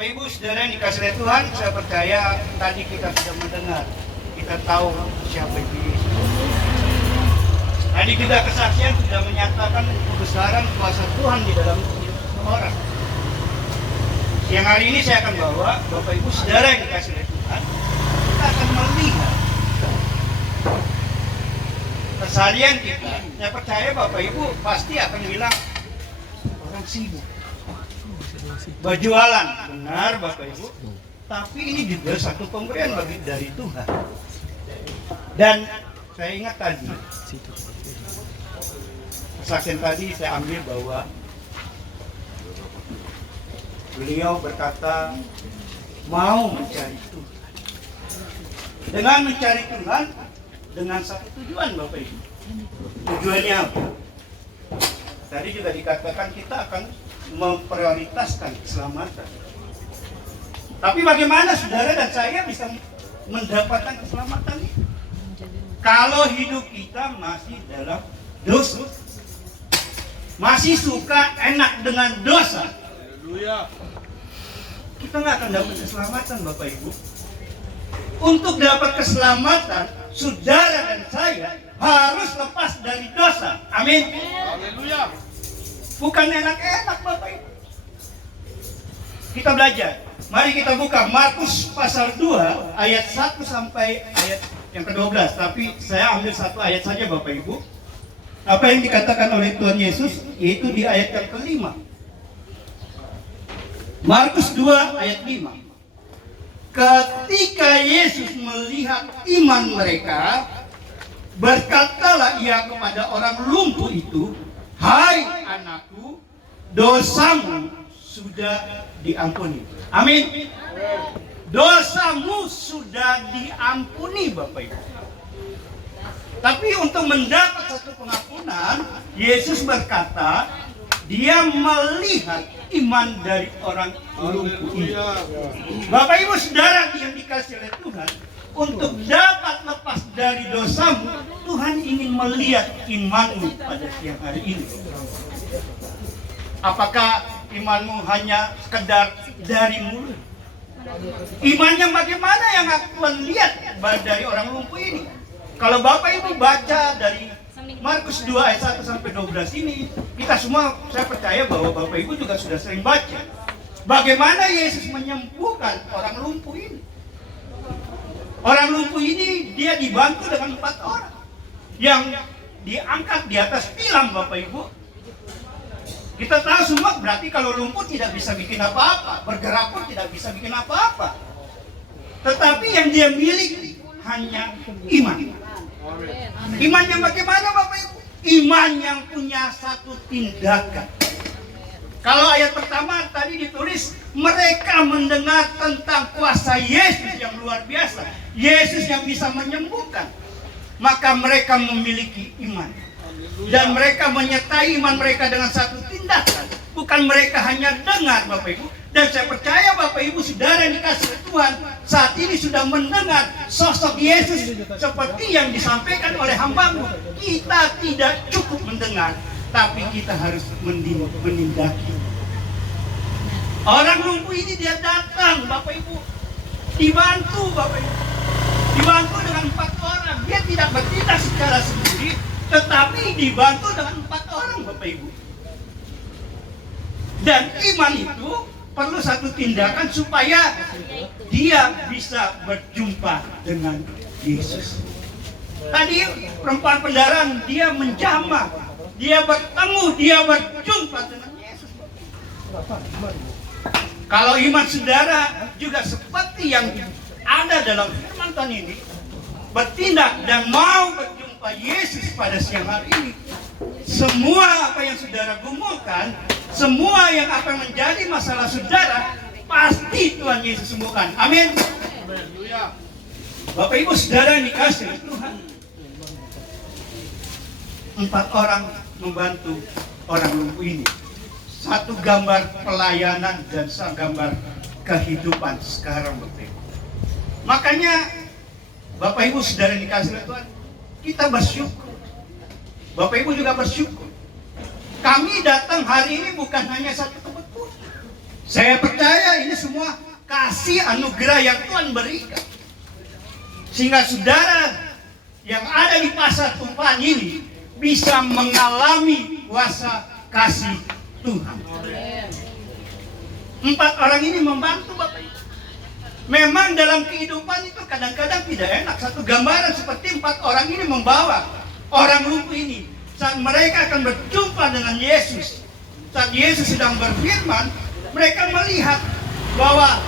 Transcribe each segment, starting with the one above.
Bapak Ibu Saudara yang dikasih oleh Tuhan, saya percaya tadi kita sudah mendengar, kita tahu siapa itu Yesus. Tadi kita kesaksian sudah menyatakan kebesaran kuasa Tuhan di dalam hidup seseorang. Siang hari ini saya akan bawa Bapak Ibu Saudara yang dikasih oleh Tuhan, kita akan melihat keseharian kita. Saya percaya Bapak Ibu pasti akan bilang orang sibuk, berjualan, benar Bapak Ibu. Tapi ini juga satu pemberian dari Tuhan. Dan saya ingat tadi, kesaksian tadi saya ambil bahwa beliau berkata mau mencari Tuhan. Dengan mencari Tuhan, dengan satu tujuan Bapak Ibu. Tujuannya apa? Tadi juga dikatakan kita akan memprioritaskan keselamatan. Tapi bagaimana saudara dan saya bisa mendapatkan keselamatan itu? Kalau hidup kita masih dalam dosa, masih suka enak dengan dosa, kita nggak akan dapat keselamatan Bapak Ibu. Untuk dapat keselamatan, saudara dan saya harus lepas dari dosa. Amin. Haleluya. Bukan enak-enak Bapak Ibu. Kita belajar. Mari kita buka Markus pasal 2 ayat 1 sampai ayat yang ke-12. Tapi saya ambil satu ayat saja Bapak Ibu. Apa yang dikatakan oleh Tuhan Yesus yaitu di ayat yang ke-5. Markus 2 ayat 5. Ketika Yesus melihat iman mereka, berkatalah ia kepada orang lumpuh itu, "Hai anakku, dosamu sudah diampuni." Amin. Dosamu sudah diampuni Bapak Ibu. Tapi untuk mendapat satu pengampunan, Yesus berkata, dia melihat iman dari orang lumpuh ini. Bapak Ibu Saudara yang dikasih oleh Tuhan, untuk dapat lepas dari dosamu, Tuhan ingin melihat imanmu pada siang hari ini. Apakah imanmu hanya sekedar dari mulut? Iman yang bagaimana yang Tuhan lihat dari orang lumpuh ini? Kalau Bapak Ibu baca dari Markus 2 ayat 1 sampai 12 ini, kita semua saya percaya bahwa Bapak Ibu juga sudah sering baca bagaimana Yesus menyembuhkan orang lumpuh ini. Orang lumpuh ini dia dibantu dengan 4 orang yang diangkat di atas tilam Bapak Ibu. Kita tahu semua berarti kalau lumpuh tidak bisa bikin apa-apa, bergerak pun tidak bisa bikin apa-apa. Tetapi yang dia miliki hanya iman. Iman yang bagaimana Bapak Ibu? Iman yang punya satu tindakan. Kalau ayat pertama tadi ditulis, mereka mendengar tentang kuasa Yesus yang luar biasa, Yesus yang bisa menyembuhkan, maka mereka memiliki iman. Dan mereka menyertai iman mereka dengan satu tindakan. Bukan mereka hanya dengar Bapak Ibu. Dan saya percaya Bapak Ibu Saudara yang dikasih Tuhan saat ini sudah mendengar sosok Yesus seperti yang disampaikan oleh hamba-Mu. Kita tidak cukup mendengar, tapi kita harus menindaki. Orang lumpuh ini dia datang Bapak Ibu, dibantu Bapak Ibu, dibantu dengan 4 orang. Dia tidak bertindak secara sendiri, tetapi dibantu dengan 4 orang Bapak Ibu. Dan iman itu perlu satu tindakan supaya dia bisa berjumpa dengan Yesus. Tadi perempuan pendaran dia menjamah, dia bertemu, dia berjumpa dengan Yesus. Kalau iman saudara juga seperti yang ada dalam firman Tuhan ini, bertindak dan mau berjumpa Yesus pada siang hari ini, semua apa yang saudara gumulkan, semua yang akan menjadi masalah saudara, pasti Tuhan Yesus sembuhkan. Amin. Bapak Ibu Saudara yang dikasih oleh Tuhan, 4 orang membantu orang lumpuh ini. Satu gambar pelayanan dan satu gambar kehidupan sekarang Bapak Ibu. Makanya Bapak Ibu Saudara yang dikasih oleh Tuhan, kita bersyukur. Bapak Ibu juga bersyukur. Kami datang hari ini bukan hanya satu kebetulan. Saya percaya ini semua semua kasih anugerah yang Tuhan berikan. Sehingga saudara yang ada di pasar tumpahan ini bisa mengalami kuasa kasih Tuhan. 4 orang ini membantu Bapak Ibu. Memang dalam kehidupan itu kadang-kadang tidak enak. Satu gambaran seperti 4 orang ini membawa orang lumpuh ini. Saat mereka akan berjumpa dengan Yesus, saat Yesus sedang berfirman, mereka melihat bahwa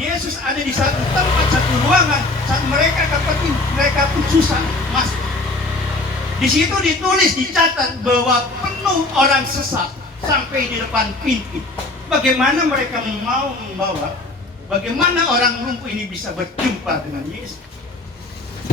Yesus ada di satu tempat, satu ruangan. Saat mereka pergi, mereka pun susah masuk. Di situ ditulis, dicatat bahwa penuh orang sesat sampai di depan pintu. Bagaimana mereka mau membawa? Bagaimana orang lumpuh ini bisa berjumpa dengan Yesus?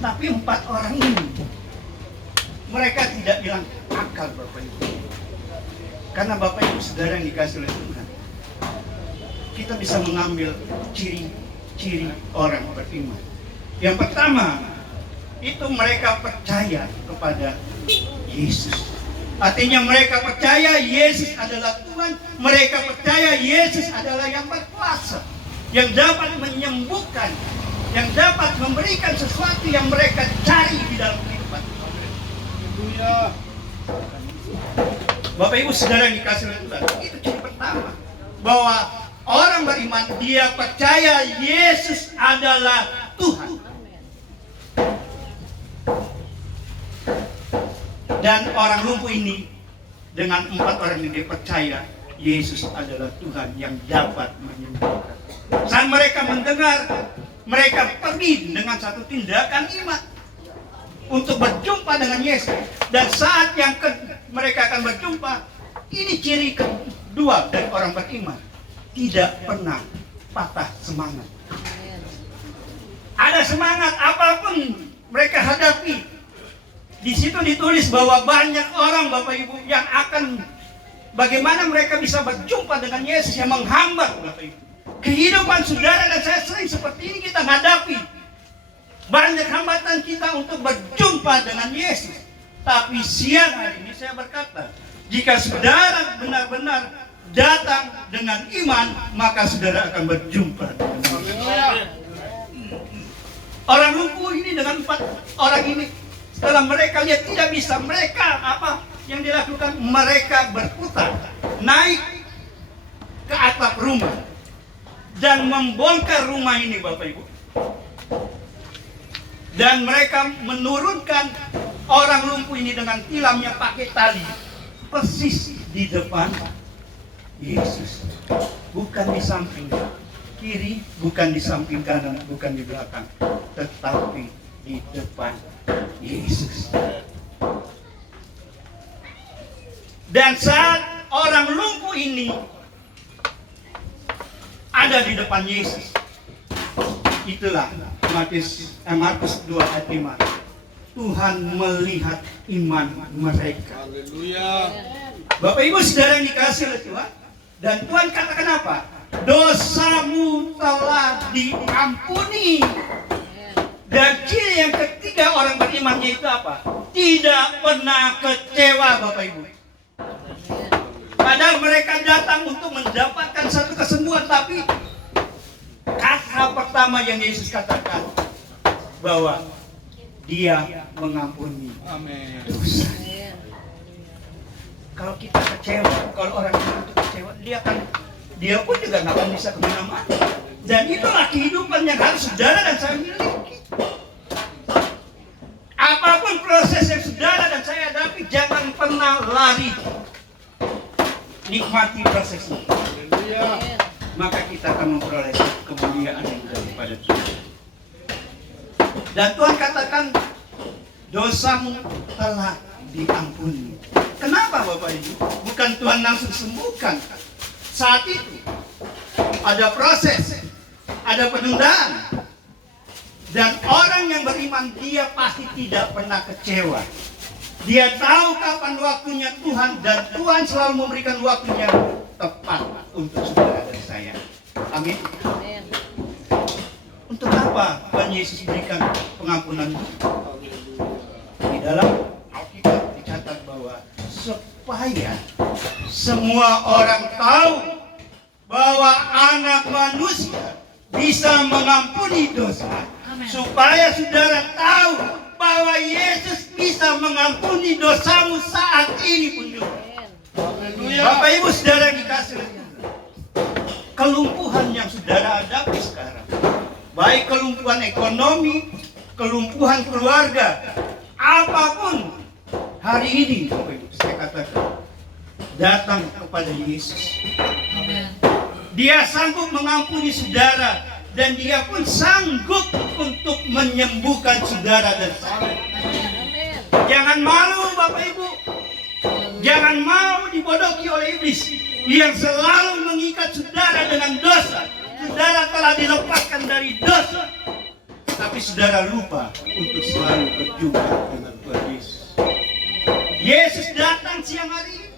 Tapi 4 orang ini, mereka tidak bilang akal Bapak Ibu. Karena Bapak Ibu saudara yang dikasih oleh Tuhan, kita bisa mengambil ciri-ciri orang beriman. Yang pertama, itu mereka percaya kepada Yesus. Artinya mereka percaya Yesus adalah Tuhan. Mereka percaya Yesus adalah yang berkuasa, yang dapat menyembuhkan, yang dapat memberikan sesuatu yang mereka cari di dalam kehidupan. Bapak Ibu saudara yang dikasih oleh Tuhan, itu ciri pertama, bahwa orang beriman dia percaya Yesus adalah Tuhan. Dan orang lumpuh ini dengan 4 orang ini dia percaya Yesus adalah Tuhan yang dapat menyembuhkan. Saat mereka mendengar, mereka pergi dengan satu tindakan iman untuk berjumpa dengan Yesus. Dan saat yang mereka akan berjumpa, ini ciri kedua dari orang beriman, tidak pernah patah semangat. Ada semangat apapun mereka hadapi. Di situ ditulis bahwa banyak orang Bapak Ibu yang akan, bagaimana mereka bisa berjumpa dengan Yesus yang menghambat Bapak Ibu. Kehidupan saudara dan saya sering seperti ini kita hadapi. Banyak hambatan kita untuk berjumpa dengan Yesus. Tapi siang hari ini saya berkata, jika saudara benar-benar datang dengan iman, maka saudara akan berjumpa dengan Yesus. Orang lumpuh ini dengan 4 orang ini, setelah mereka lihat tidak bisa, mereka apa yang dilakukan? Mereka berputar naik ke atap rumah dan membongkar rumah ini Bapak Ibu. Dan mereka menurunkan orang lumpuh ini dengan tilamnya pakai tali persis di depan Yesus. Bukan di samping kiri, bukan di samping kanan, bukan di belakang, tetapi di depan Yesus. Dan saat orang lumpuh ini ada di depan Yesus, itulah Markus 2 ayat 5. Tuhan melihat iman mereka. Haleluya. Bapak Ibu saudara yang dikasih oleh Tuhan, dan Tuhan katakan apa? Dosamu telah diampuni. Dan ciri yang ketiga orang beriman itu apa? Tidak pernah kecewa Bapak Ibu. Padahal mereka datang untuk mendapatkan satu kesembuhan, tapi kata pertama yang Yesus katakan bahwa Dia mengampuni dosa. Kalau kita kecewa, kalau orang itu kecewa, dia pun juga nggak akan bisa kemana-mana. Dan itulah kehidupan yang harus saudara dan saya miliki. Apapun proses yang saudara dan saya hadapi, jangan pernah lari. Nikmati prosesnya. Maka kita akan memperoleh kemuliaan yang daripada Tuhan. Dan Tuhan katakan, dosamu telah diampuni. Kenapa Bapak Ibu? Bukan Tuhan langsung sembuhkan. Saat itu ada proses, ada penundaan. Dan orang yang beriman dia pasti tidak pernah kecewa. Dia tahu kapan waktunya Tuhan, dan Tuhan selalu memberikan waktunya tepat untuk saudara dan saya. Amin. Untuk apa Tuhan Yesus berikan pengampunan? Di dalam Alkitab dicatat bahwa supaya semua orang tahu bahwa anak manusia bisa mengampuni dosa. Supaya saudara tahu bahwa Yesus bisa mengampuni dosamu saat ini pun juga. Bapak Ibu saudara dikasih kelumpuhan yang saudara hadapi sekarang, baik kelumpuhan ekonomi, kelumpuhan keluarga, apapun, hari ini Bapak Ibu saya katakan, datang kepada Yesus. Dia sanggup mengampuni saudara, dan dia pun sanggup untuk menyembuhkan saudara dan saya. Jangan malu Bapak Ibu, jangan mau dibodohi oleh iblis yang selalu mengikat saudara dengan dosa. Saudara telah dilepaskan dari dosa, tapi saudara lupa untuk selalu berjumpa dengan Tuhan Yesus. Yesus datang siang hari ini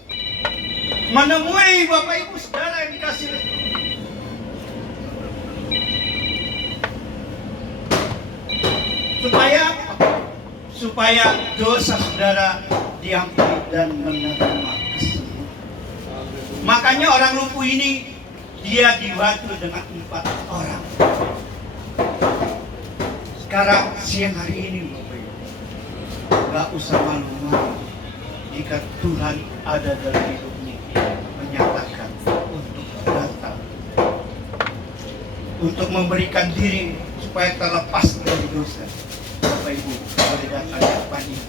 menemui Bapak Ibu saudara yang dikasih supaya dosa saudara diampuni dan menerima kesembuhan. Makanya orang lumpuh ini dia dibantu dengan 4 orang. Sekarang siang hari ini Bapak Ibu, gak usah malu-malu jika Tuhan ada dalam hidupnya, menyatakan untuk datang, untuk memberikan diri supaya terlepas dari dosa. Bapak Ibu boleh datang depan ini.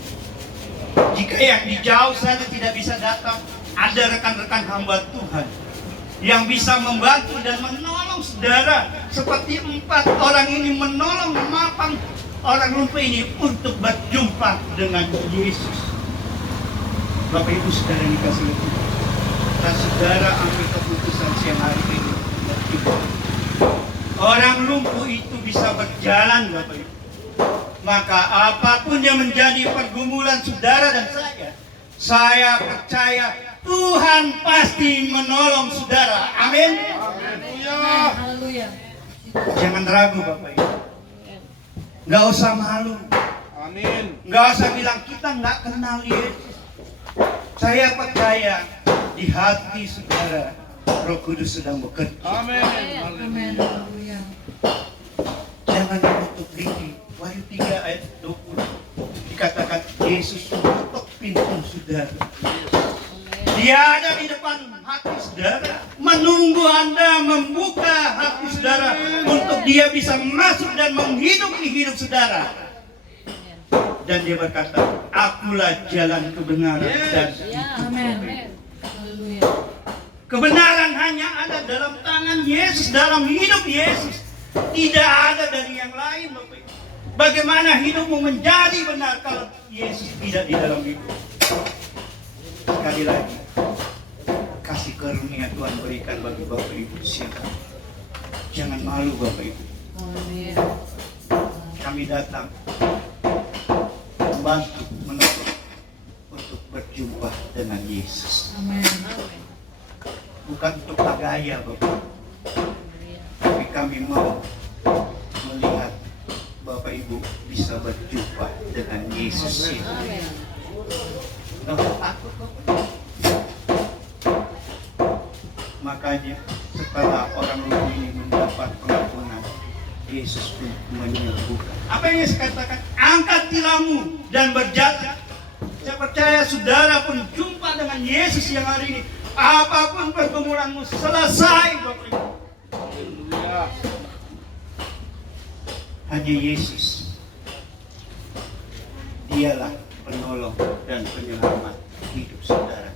Jika yang di jauh sana tidak bisa datang, ada rekan-rekan hamba Tuhan yang bisa membantu dan menolong saudara, seperti 4 orang ini menolong memapang orang lumpuh ini untuk berjumpa dengan Yesus. Bapak Ibu saudara yang dikasihi Tuhan, dan saudara ambil keputusan siang hari ini, orang lumpuh itu bisa berjalan Bapak Ibu. Maka apapun yang menjadi pergumulan saudara dan saya percaya Tuhan pasti menolong saudara. Amin. Haleluya. Jangan ragu Bapak Ibu. Nggak usah malu. Amin. Nggak usah bilang kita nggak kenal Yesus. Saya percaya di hati saudara Roh Kudus sedang bekerja. Amin. Amin. Haleluya. Jangan menutup diri. Wahyu 3 ayat 20 dikatakan Yesus mengetuk pintu saudara. Dia ada di depan hati saudara, menunggu Anda membuka hati saudara untuk dia bisa masuk dan menghidupi hidup saudara. Dan dia berkata, akulah jalan kebenaran dan hidup. Kebenaran hanya ada dalam tangan Yesus, dalam hidup Yesus. Tidak ada dari yang lain Bapak Ibu. Bagaimana hidupmu menjadi benar kalau Yesus tidak di dalam hidup? Sekali lagi, kasih karunia Tuhan berikan bagi Bapak Ibu siapa. Jangan malu Bapak Ibu. Kami datang membantu, menolong untuk berjumpa dengan Yesus. Bukan untuk gaya Bapak, tapi kami mau melihat Bapak Ibu bisa berjumpa dengan Yesus itu. Takut Bapak. Makanya setelah orang lumpuh ini mendapat pengampunan, Yesus pun menyembuhkan. Apa yang Yesus katakan? Angkat tilammu dan berjalan. Saya percaya saudara pun jumpa dengan Yesus yang hari ini. Apapun pergumulanmu selesai Bapak Ibu. Hanya Yesus, dialah penolong dan penyelamat hidup saudara.